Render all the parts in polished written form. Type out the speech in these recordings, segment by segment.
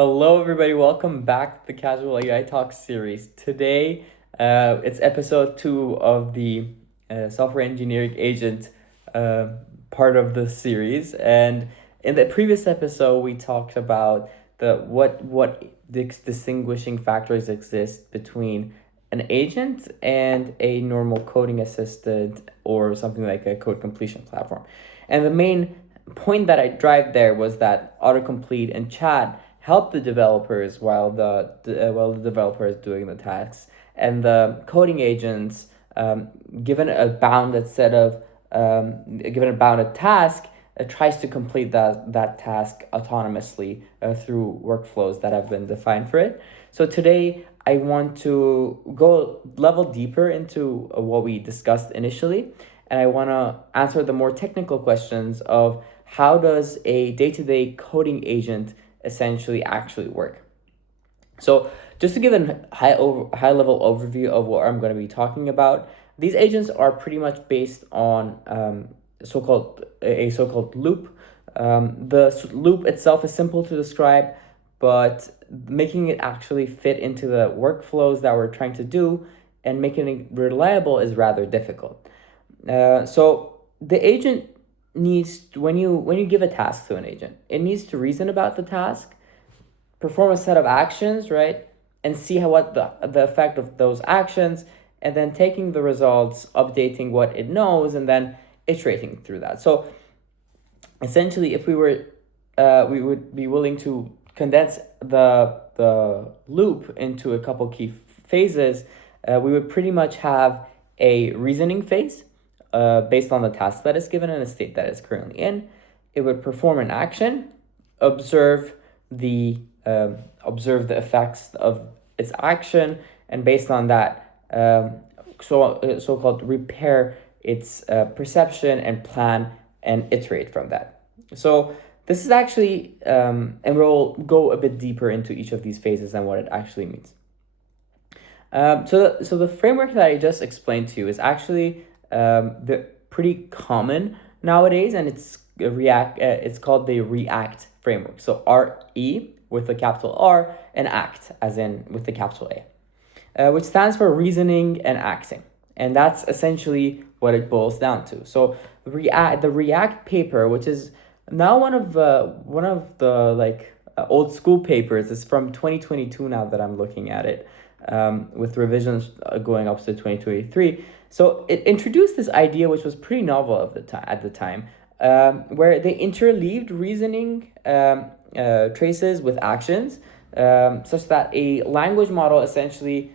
Hello, everybody. Welcome back to the Casual AI Talk series. Today, it's episode 2 of the software engineering agent uh, part of the series. And in the previous episode, we talked about the distinguishing factors exist between an agent and a normal coding assistant or something like a code completion platform. And the main point that I drive there was that autocomplete and chat help the developers while the developer is doing the tasks, and the coding agents, given a bounded task, tries to complete that task autonomously through workflows that have been defined for it. So today I want to go level deeper into what we discussed initially, and I want to answer the more technical questions of how does a day-to-day coding agent essentially actually work. So just to give a high level overview of what I'm going to be talking about, these agents are pretty much based on so-called loop. The loop itself is simple to describe, but making it actually fit into the workflows that we're trying to do and making it reliable is rather difficult. So the agent needs, when you give a task to an agent, it needs to reason about the task, perform a set of actions, right, and see what the effect of those actions, and then taking the results, updating what it knows, and then iterating through that. So essentially, if we would be willing to condense the loop into a couple key phases. We would pretty much have a reasoning phase based on the task that is given and the state that it's currently in. It would perform an action, observe the effects of its action, and based on that, so-called repair its perception and plan and iterate from that. So this is actually, and we'll go a bit deeper into each of these phases and what it actually means. So the framework that I just explained to you is actually pretty common nowadays, and it's React. It's called the React framework. So RE with the capital R and ACT as in with the capital A, which stands for reasoning and acting, and that's essentially what it boils down to. So the React paper, which is now one of the old school papers, is from 2022 now that I'm looking at it, with revisions going up to 2023. So it introduced this idea, which was pretty novel at the time, where they interleaved reasoning traces with actions, such that a language model essentially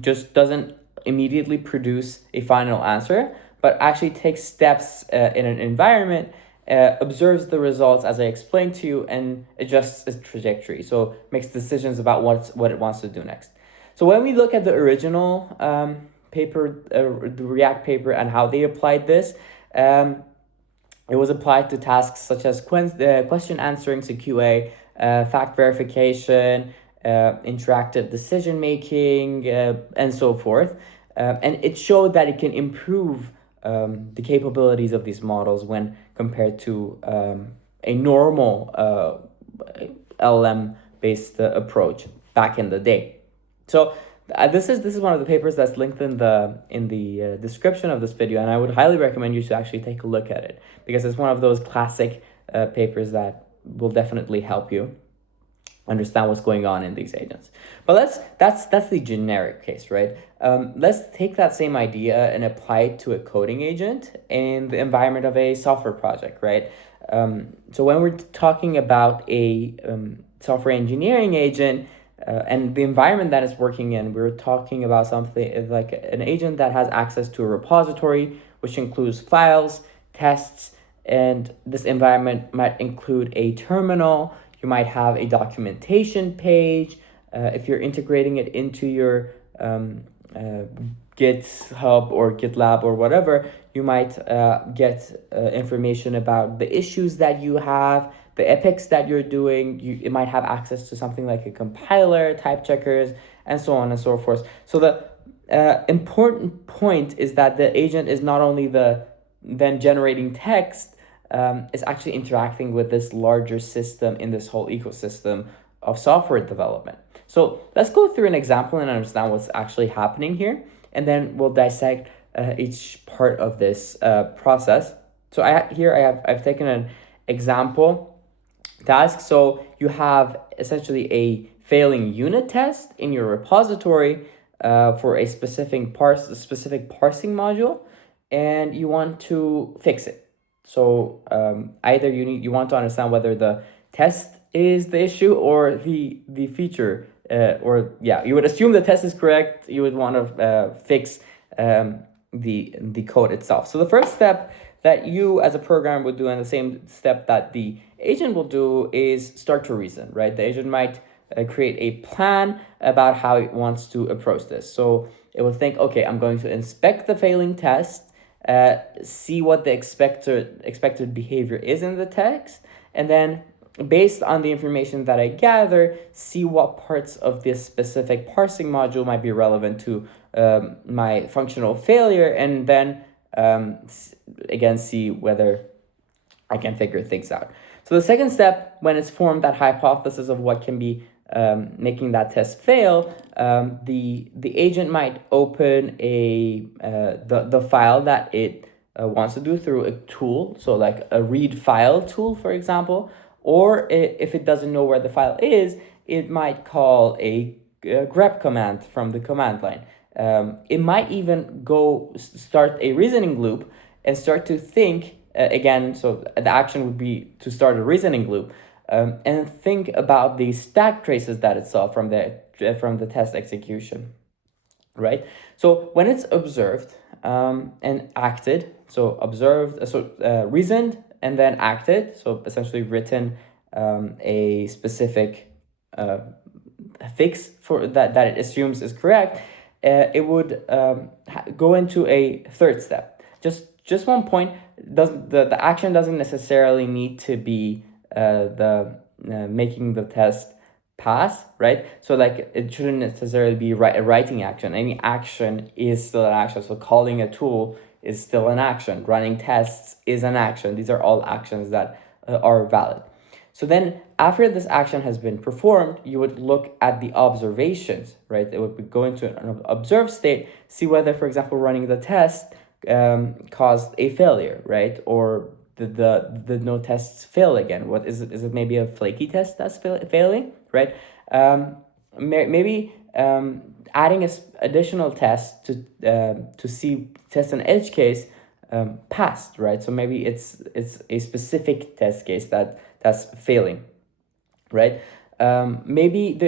just doesn't immediately produce a final answer, but actually takes steps in an environment, observes the results as I explained to you, and adjusts its trajectory. So makes decisions about what it wants to do next. So when we look at the original paper, the React paper, and how they applied this, it was applied to tasks such as question answering, so QA, fact verification, interactive decision making, and so forth. And it showed that it can improve the capabilities of these models when compared to a normal LLM-based approach back in the day. So this is one of the papers that's linked in the description of this video, and I would highly recommend you to actually take a look at it, because it's one of those classic papers that will definitely help you understand what's going on in these agents. But that's the generic case, right? Let's take that same idea and apply it to a coding agent in the environment of a software project, right? So when we're talking about a software engineering agent and the environment that it's working in, we're talking about something like an agent that has access to a repository, which includes files, tests, and this environment might include a terminal. You might have a documentation page. If you're integrating it into your GitHub or GitLab or whatever, you might get information about the issues that you have, the epics that you're doing. It might have access to something like a compiler, type checkers, and so on and so forth. So the important point is that the agent is not only then generating text, is actually interacting with this larger system in this whole ecosystem of software development. So let's go through an example and understand what's actually happening here, and then we'll dissect each part of this process. So I've taken an example task. So you have essentially a failing unit test in your repository for a specific parsing module, and you want to fix it. So either you want to understand whether the test is the issue or the feature, you would assume the test is correct. You would want to fix the code itself. So the first step that you as a programmer would do, and the same step that the agent will do, is start to reason, right? The agent might create a plan about how it wants to approach this. So it will think, okay, I'm going to inspect the failing test, see what the expected behavior is in the text, and then based on the information that I gather, see what parts of this specific parsing module might be relevant to my functional failure, and then again see whether I can figure things out. So the second step, when it's formed that hypothesis of what can be making that test fail, the agent might open the file that it wants to do through a tool, so like a read file tool, for example, or if it doesn't know where the file is, it might call a grep command from the command line. It might even go start a reasoning loop and start to think again. So the action would be to start a reasoning loop and think about the stack traces that it saw from the test execution, right? So when it's observed and acted, so observed, reasoned and then acted, so essentially written a specific fix for that it assumes is correct, it would go into a third step. Just one point, the action doesn't necessarily need to be making the test pass, right? So like it shouldn't necessarily be a writing action. Any action is still an action. So calling a tool is still an action. Running tests is an action. These are all actions that are valid. So then after this action has been performed, you would look at the observations, right? It would go into an observed state, see whether, for example, running the test caused a failure, right? Or the no tests fail again. What is it? Is it maybe a flaky test that's failing, right? Maybe adding an additional test to see test an edge case passed, right? So maybe it's a specific test case that's failing, right? Maybe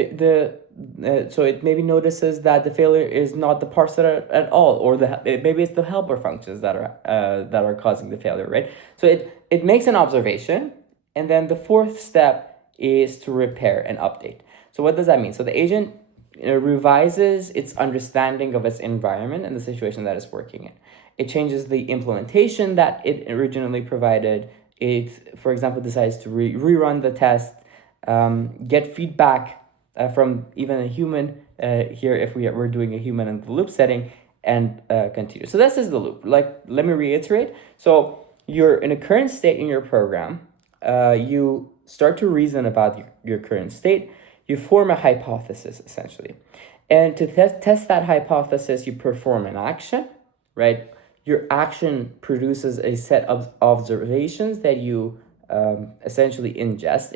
so it maybe notices that the failure is not the parser at all, or maybe it's the helper functions that are causing the failure, right? So it makes an observation, and then the fourth step is to repair and update. So what does that mean? So the agent revises its understanding of its environment and the situation that it's working in. It changes the implementation that it originally provided. It, for example, decides to rerun the test, get feedback from even a human here if we're doing a human in the loop setting, and continue. So this is the loop. Like, let me reiterate. So you're in a current state in your program. You start to reason about your current state. You form a hypothesis, essentially. And to test that hypothesis, you perform an action, right? Your action produces a set of observations that you essentially ingest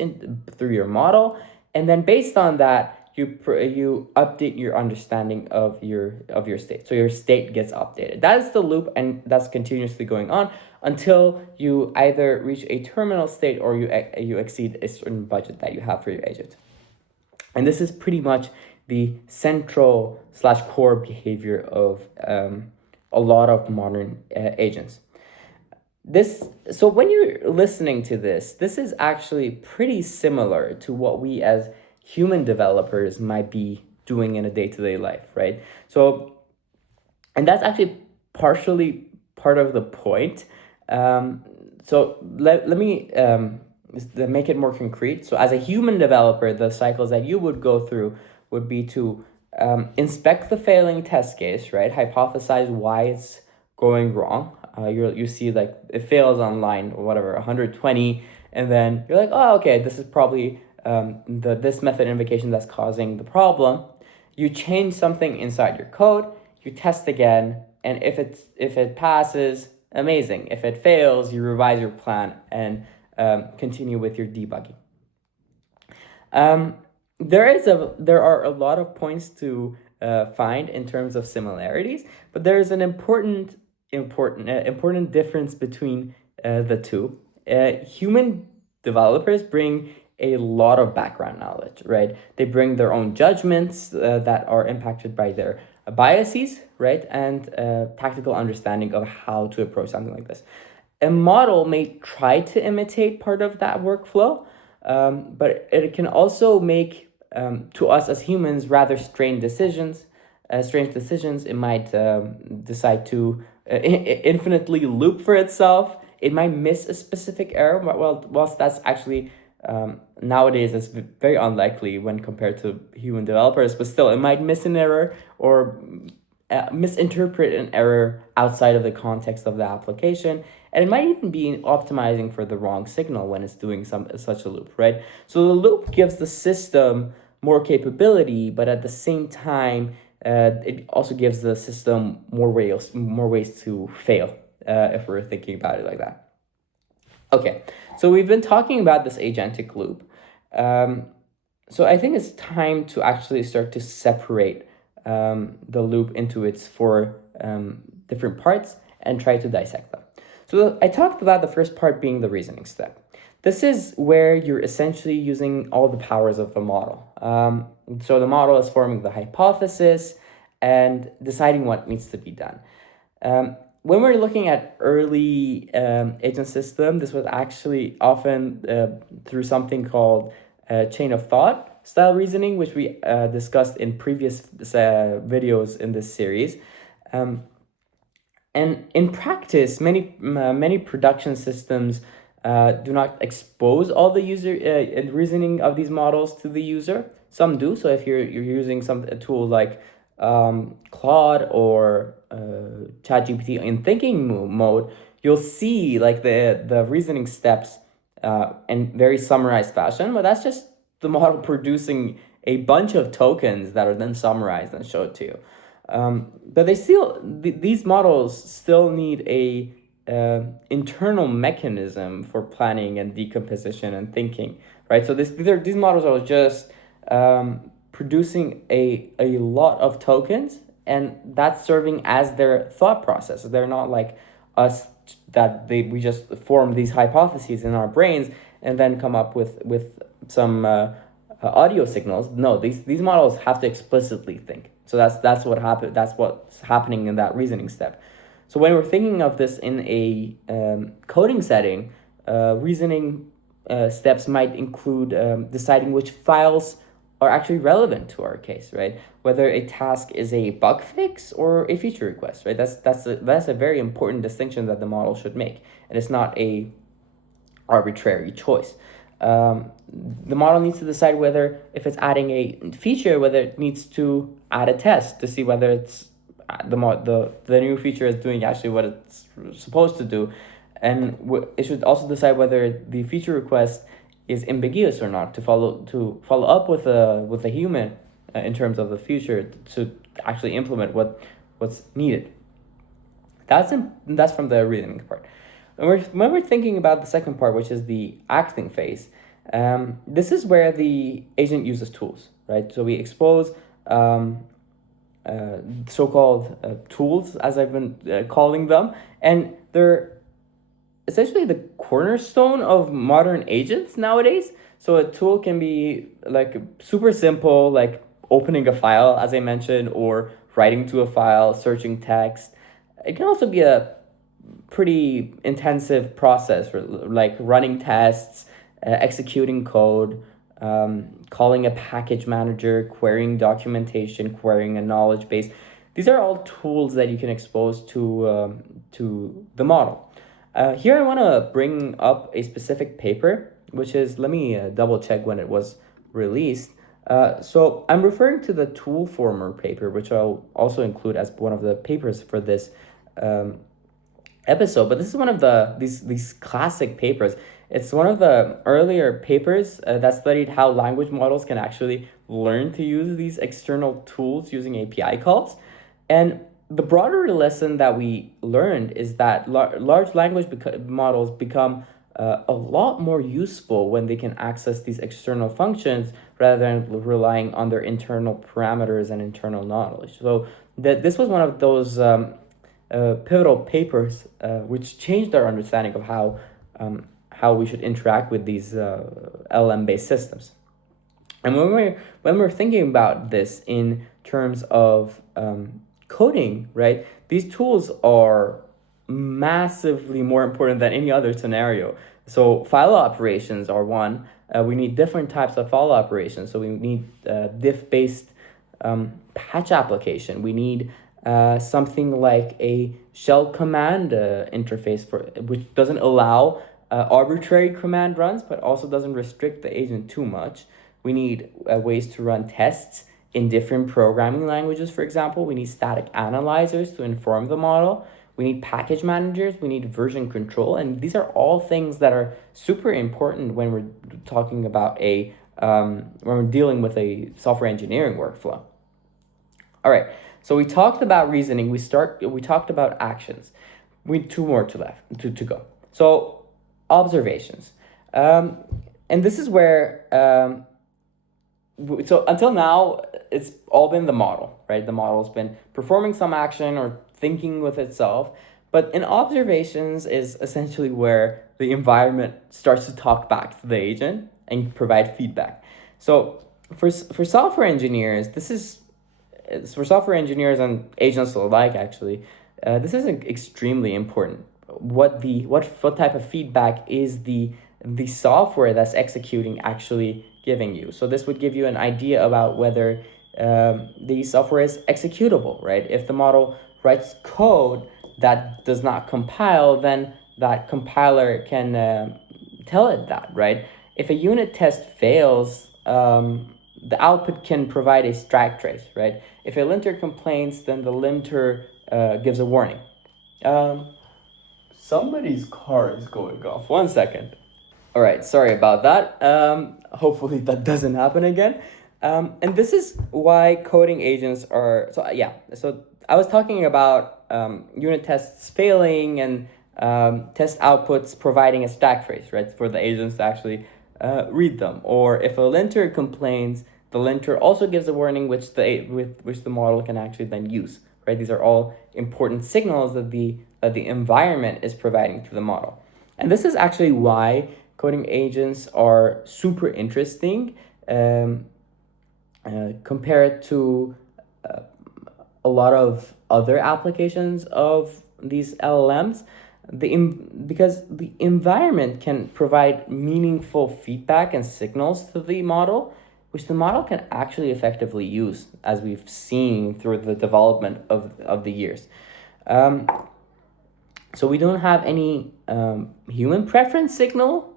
through your model, and then based on that, you update your understanding of your state. So your state gets updated. That's the loop, and that's continuously going on until you either reach a terminal state or you exceed a certain budget that you have for your agent. And this is pretty much the central / core behavior of a lot of modern agents. So when you're listening to this is actually pretty similar to what we as human developers might be doing in a day-to-day life, right? So, and that's actually partially part of the point. So let me make it more concrete. So as a human developer, the cycles that you would go through would be to inspect the failing test case, right? Hypothesize why it's going wrong. you see like it fails on line or whatever 120, and then you're like, oh, okay, this is probably this method invocation that's causing the problem. You change something inside your code, you test again, and if it passes, amazing. If it fails, you revise your plan and continue with your debugging. There are a lot of points to find in terms of similarities, but there is an important difference between the two. Human developers bring a lot of background knowledge, right? They bring their own judgments that are impacted by their biases, right, and tactical understanding of how to approach something like this. A model may try to imitate part of that workflow, but it can also make to us as humans rather strange decisions. It might decide to infinitely loop for itself. It might miss a specific error. Well, whilst that's actually nowadays it's very unlikely when compared to human developers, but still, it might miss an error or misinterpret an error outside of the context of the application, and it might even be optimizing for the wrong signal when it's doing such a loop, right? So the loop gives the system more capability, but at the same time, it also gives the system more ways to fail, if we're thinking about it like that. Okay, so we've been talking about this agentic loop. So I think it's time to actually start to separate the loop into its four different parts and try to dissect them. So I talked about the first part being the reasoning step. This is where you're essentially using all the powers of the model. So the model is forming the hypothesis and deciding what needs to be done. When we're looking at early agent system, this was actually often through something called chain of thought style reasoning, which we discussed in previous videos in this series. And in practice, many production systems do not expose all the user reasoning of these models to the user. Some do. So if you're using a tool like Claude or ChatGPT in thinking mode, you'll see like the reasoning steps in very summarized fashion. But that's just the model producing a bunch of tokens that are then summarized and showed to you. But these models still need a internal mechanism for planning and decomposition and thinking, right? So these models are just producing a lot of tokens, and that's serving as their thought process. They're not like us that we just form these hypotheses in our brains and then come up with some audio signals. No, these models have to explicitly think. So that's what happened. That's what's happening in that reasoning step. So when we're thinking of this in a coding setting, reasoning steps might include deciding which files are actually relevant to our case, right? Whether a task is a bug fix or a feature request, right? That's a very important distinction that the model should make, and it's not a arbitrary choice. The model needs to decide whether, if it's adding a feature, whether it needs to add a test to see whether it's the new feature is doing actually what it's supposed to do, and it should also decide whether the feature request is ambiguous or not, to follow up with a human in terms of the future to actually implement what's needed. That's from the reasoning part. When we're thinking about the second part, which is the acting phase, this is where the agent uses tools, right? So we expose so-called tools, as I've been calling them, and they're essentially the cornerstone of modern agents nowadays. So a tool can be like super simple, like opening a file, as I mentioned, or writing to a file, searching text. It can also be a pretty intensive process for like running tests, executing code, calling a package manager, querying documentation, querying a knowledge base. These are all tools that you can expose to the model. Here I want to bring up a specific paper, which is, let me double check when it was released. So I'm referring to the tool former paper, which I'll also include as one of the papers for this episode, but this is one of these classic papers. It's one of the earlier papers that studied how language models can actually learn to use these external tools using API calls. And the broader lesson that we learned is that large language models become a lot more useful when they can access these external functions rather than relying on their internal parameters and internal knowledge. So this was one of those pivotal papers which changed our understanding of how we should interact with these LM-based systems. And when we're thinking about this in terms of coding, right? These tools are massively more important than any other scenario. So file operations are one. We need different types of file operations. So we need diff-based patch application. We need something like a shell command interface for which doesn't allow arbitrary command runs, but also doesn't restrict the agent too much. We need ways to run tests in different programming languages, for example. We need static analyzers to inform the model. We need package managers. We need version control. And these are all things that are super important when we're talking about when we're dealing with a software engineering workflow. All right. So we talked about reasoning. We talked about actions. We have two more to go. So observations. And this is where so until now, it's all been the model, right? The model's been performing some action or thinking with itself. But in observations is essentially where the environment starts to talk back to the agent and provide feedback. So for software engineers, for software engineers and agents alike, actually, this is extremely important. What type of feedback is the software that's executing actually giving you? So this would give you an idea about whether the software is executable, right? If the model writes code that does not compile, then that compiler can tell it that, right? If a unit test fails, the output can provide a stack trace, right? If a linter complains, then the linter gives a warning. Somebody's car is going off. 1 second. All right, sorry about that. Hopefully that doesn't happen again. And this is why coding agents are, so I was talking about unit tests failing and test outputs providing a stack trace, right, for the agents to actually read them. Or if a linter complains, the linter also gives a warning which the model can actually then use, right? These are all important signals that the environment is providing to the model. And this is actually why coding agents are super interesting compared to a lot of other applications of these LLMs. Because the environment can provide meaningful feedback and signals to the model, which the model can actually effectively use, as we've seen through the development of the years. So we don't have any human preference signal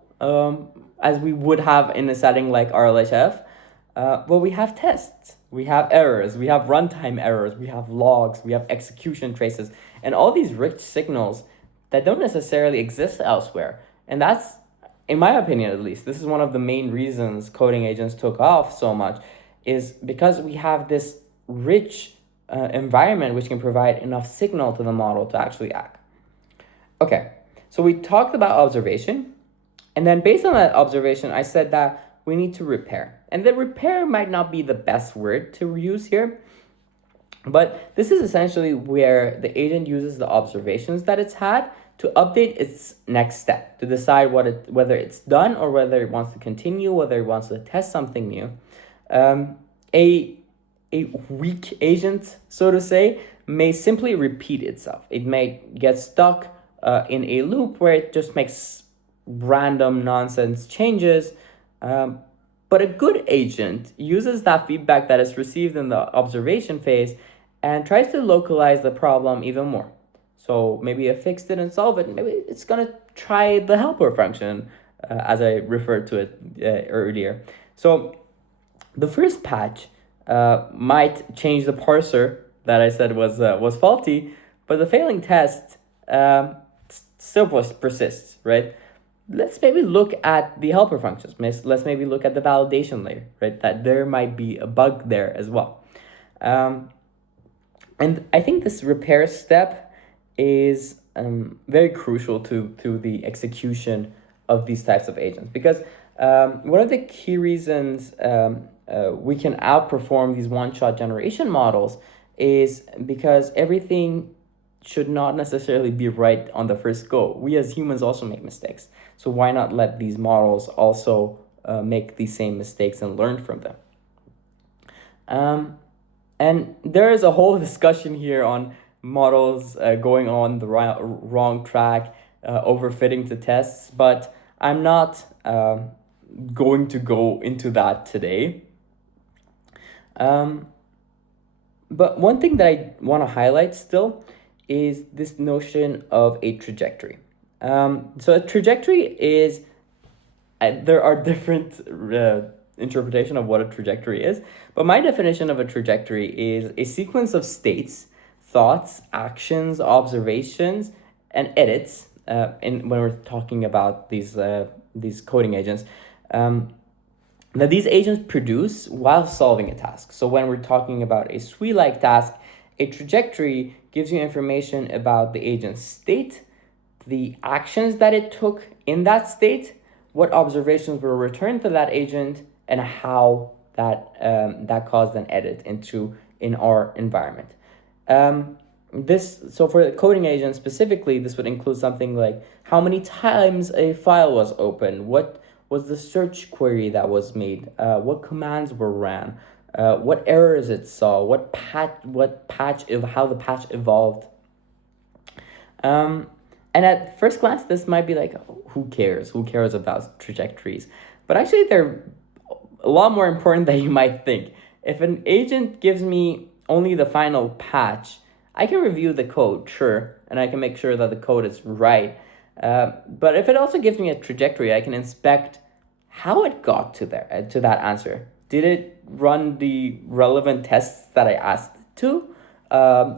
as we would have in a setting like RLHF, but we have tests, we have errors, we have runtime errors, we have logs, we have execution traces, and all these rich signals that don't necessarily exist elsewhere. And that's, in my opinion at least, this is one of the main reasons coding agents took off so much, is because we have this rich environment which can provide enough signal to the model to actually act. Okay, so we talked about observation, and then based on that observation, I said that we need to repair. And the repair might not be the best word to use here, but this is essentially where the agent uses the observations that it's had to update its next step, to decide whether it's done or whether it wants to continue, whether it wants to test something new. A weak agent, so to say, may simply repeat itself. It may get stuck in a loop where it just makes random nonsense changes. But a good agent uses that feedback that is received in the observation phase and tries to localize the problem even more. So maybe a fix didn't solve it, maybe it's gonna try the helper function, as I referred to it earlier. So the first patch might change the parser that I said was faulty, but the failing test still persists, right? Let's maybe look at the helper functions. Let's maybe look at the validation layer, right? That there might be a bug there as well. And I think this repair step is very crucial to the execution of these types of agents, because one of the key reasons we can outperform these one-shot generation models is because everything should not necessarily be right on the first go. We as humans also make mistakes. So why not let these models also make these same mistakes and learn from them? And there is a whole discussion here on models going on the wrong track, overfitting to tests, but I'm not going to go into that today. But one thing that I want to highlight still is this notion of a trajectory. So a trajectory is, there are different interpretation of what a trajectory is, but my definition of a trajectory is a sequence of states, thoughts, actions, observations, and edits. When we're talking about these coding agents, that these agents produce while solving a task. So when we're talking about a SWE-like task, a trajectory gives you information about the agent's state, the actions that it took in that state, what observations were returned to that agent, and how that caused an edit in our environment. So for the coding agent specifically, this would include something like how many times a file was opened, what was the search query that was made, what commands were ran, what errors it saw, how the patch evolved. And at first glance, this might be like, oh, who cares? Who cares about trajectories? But actually, they're a lot more important than you might think. If an agent gives me only the final patch, I can review the code, sure, and I can make sure that the code is right. But if it also gives me a trajectory, I can inspect how it got to that answer. Did it run the relevant tests that I asked it to?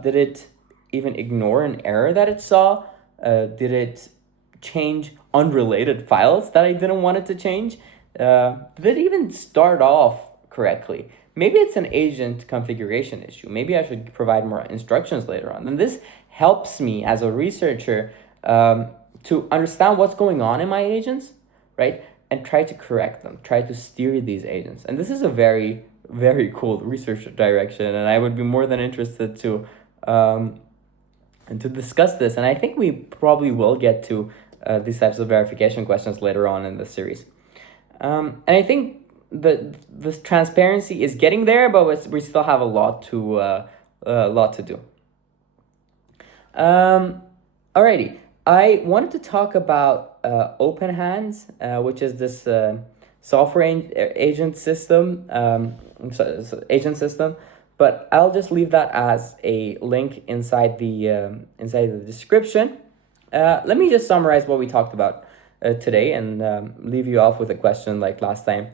Did it even ignore an error that it saw? Did it change unrelated files that I didn't want it to change? Did it even start off correctly? Maybe it's an agent configuration issue. Maybe I should provide more instructions later on. And this helps me as a researcher to understand what's going on in my agents, right? And try to correct them, try to steer these agents. And this is a very, very cool research direction. And I would be more than interested to discuss this. And I think we probably will get to these types of verification questions later on in the series. And I think this transparency is getting there, but we still have a lot to do. Alrighty, I wanted to talk about OpenHands, which is this software agent system, agent system. But I'll just leave that as a link inside the description. Let me just summarize what we talked about today and leave you off with a question like last time.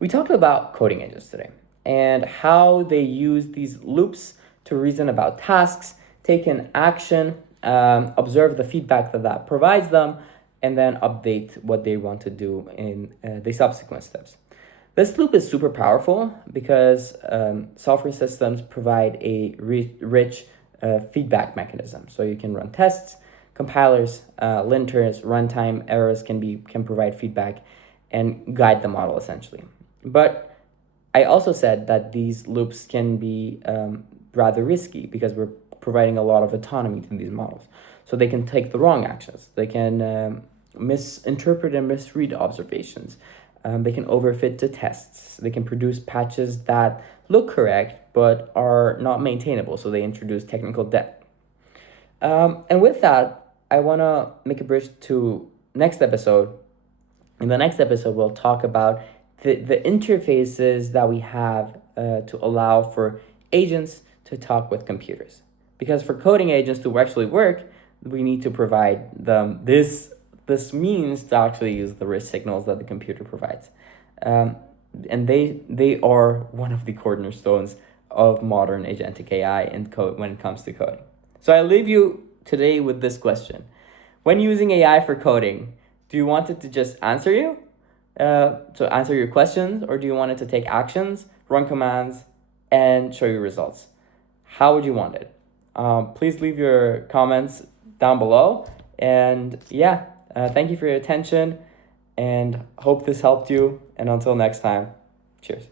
We talked about coding agents today and how they use these loops to reason about tasks, take an action, observe the feedback that provides them, and then update what they want to do in the subsequent steps. This loop is super powerful because software systems provide a rich feedback mechanism. So you can run tests, compilers, linters, runtime errors can provide feedback and guide the model essentially. But I also said that these loops can be rather risky because we're providing a lot of autonomy to these models. So they can take the wrong actions. They can misinterpret and misread observations. They can overfit to tests. They can produce patches that look correct but are not maintainable, so they introduce technical debt. And with that, I want to make a bridge to next episode. In the next episode, we'll talk about the interfaces that we have to allow for agents to talk with computers. Because for coding agents to actually work, we need to provide them this means to actually use the rich signals that the computer provides. And they are one of the cornerstones of modern agentic AI and code when it comes to coding. So I leave you today with this question. When using AI for coding, do you want it to just answer you? So answer your questions, or do you want it to take actions, run commands, and show you results? How would you want it? Please leave your comments down below. And yeah, thank you for your attention and hope this helped you. And until next time, cheers.